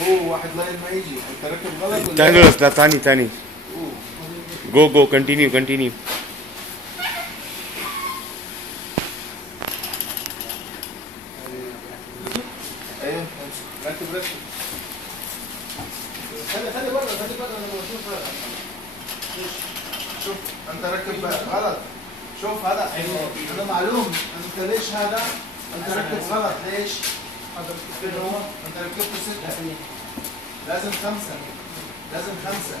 اوه واحد لاين ما يجي، انت راكب غلط ولا تاني إيه؟ بس، لا تاني تاني. أوه. جو جو كونتينيو كونتينيو. ايوه ركب ركب. خلي بره خلي بره، انا بشوف بره. شوف انت راكب غلط. شوف هذا انا معلوم انت ليش هذا، انت راكب غلط ليش؟ انت ركبت 6 لازم 5 لازم 5.